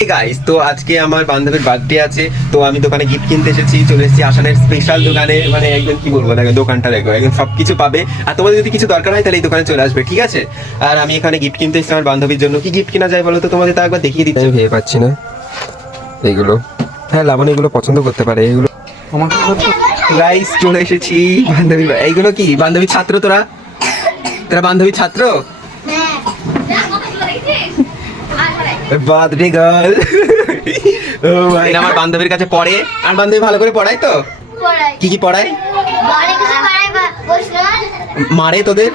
Guys তো আজকে আমার বান্ধবীর বার্থডে আছে তো আমি দোকানে গিফট কিনতে এসেছি চলে এসেছি আসানের স্পেশাল দোকানে মানে একদম কি বলব দেখো দোকানটা দেখো একদম সবকিছু পাবে। আর তোমাদের যদি কিছু দরকার হয় তাহলে এই দোকানে চলে আসবে ঠিক আছে? আর আমি এখানে গিফট কিনতে এসেছি আমার বান্ধবীর জন্য। কি গিফট কিনা যায় বলো তো তোমাদের তা একবার দেখিয়ে দিচ্ছি। আমি ভেবে পাচ্ছি না। এইগুলো। হ্যাঁ লাবণ এগুলো পছন্দ করতে পারে এগুলো গাইস চলে এসেছি বান্ধবী এইগুলো কি? বান্ধবী ছাত্র তোরা? তোরা বান্ধবী ছাত্র? বার্থডে গার্ল ও ভাই আমার বান্ধবীর কাছে পড়ে। আর বান্ধবী ভালো করে পড়ায় তো? কি কি পড়ায়? মারে তোদের?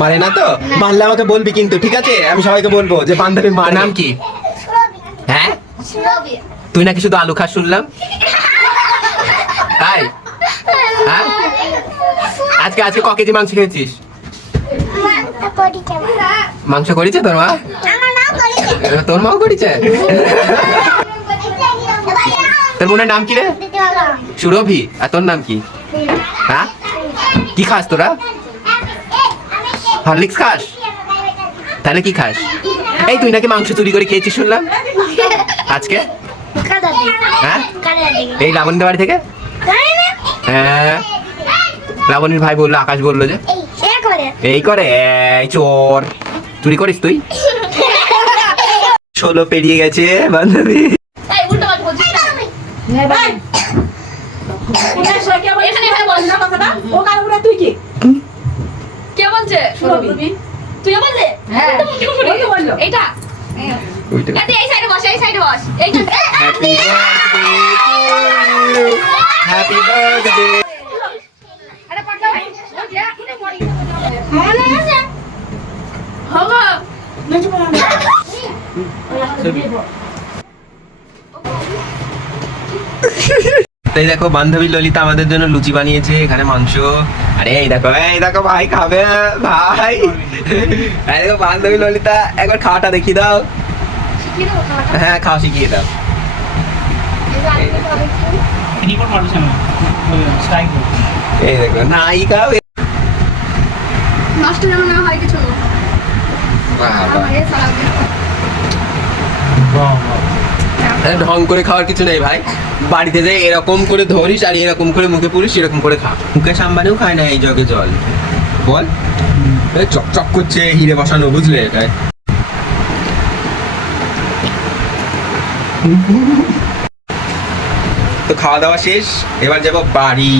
মারে না তো? মারলে আমাকে বলবি কিন্তু ঠিক আছে? আমি সবাইকে বলব যে বান্ধবী মা নাম কি? হ্যাঁ? তুই নাকি শুধু আলু খাস শুনলাম? তাই? হ্যাঁ? আজকে আজকে ক কেজি মাংস খেয়েছিস? মাংস করেছে তোর মা? তোর মাও করেছে? তোর বোনের নাম কি রে? সুরভি। আর তোর নাম কি? হ্যাঁ? কি খাস তোরা? হরলিক্স খাস? তাহলে কি খাস? এই তুই নাকি মাংস চুরি করে খেয়েছিস শুনলাম। আজকে? হ্যাঁ? এই লাবণীর বাড়ি থেকে? হ্যাঁ। লাবণীর ভাই বলল আকাশ বলল যে এই করে এই চোর। চুরি করিস তুই? ষোলো পেরিয়ে গেছে বান্ধবী এখানে এখানে বল না কথাটা ও কাল করে তুই কি কে বলছে সুরভি তুই বললে হ্যাঁ তো কি করে ওই তো বলল এইটা এই সাইডে বস এই সাইডে বস এইটা হ্যাপি বার্থডে হ্যাপি বার্থডে আরে পাগলা ভাই ও যা কিনে পড়ি হবে তাই দেখো বান্ধবী ললিতা আমাদের জন্য লুচি বানিয়েছে এখানে মাংস। আরে এই দেখো এই দেখো ভাই খাবে ভাই। এই দেখো বান্ধবী ললিতা একবার খাওয়াটা দেখিয়ে দাও। হ্যাঁ খাওয়া শিখিয়ে দাও। রিপোর্ট পাঠাচ্ছে না এই নাই খাও নষ্ট যেন না হয় কিছু। বাহ, আরে ঢং করে খাওয়ার কিছু নেই ভাই। বাড়িতে যে এরকম করে ধরিস আর এরকম করে মুখে পুরিস, এরকম করে খা। মুখে সাম্বানেও খায় না এই জগে জল। বল। এই চক চক করছে হিরে বসানো, বুঝলে? এটাই তো খাওয়া দাওয়া শেষ, এবার যাব বাড়ি।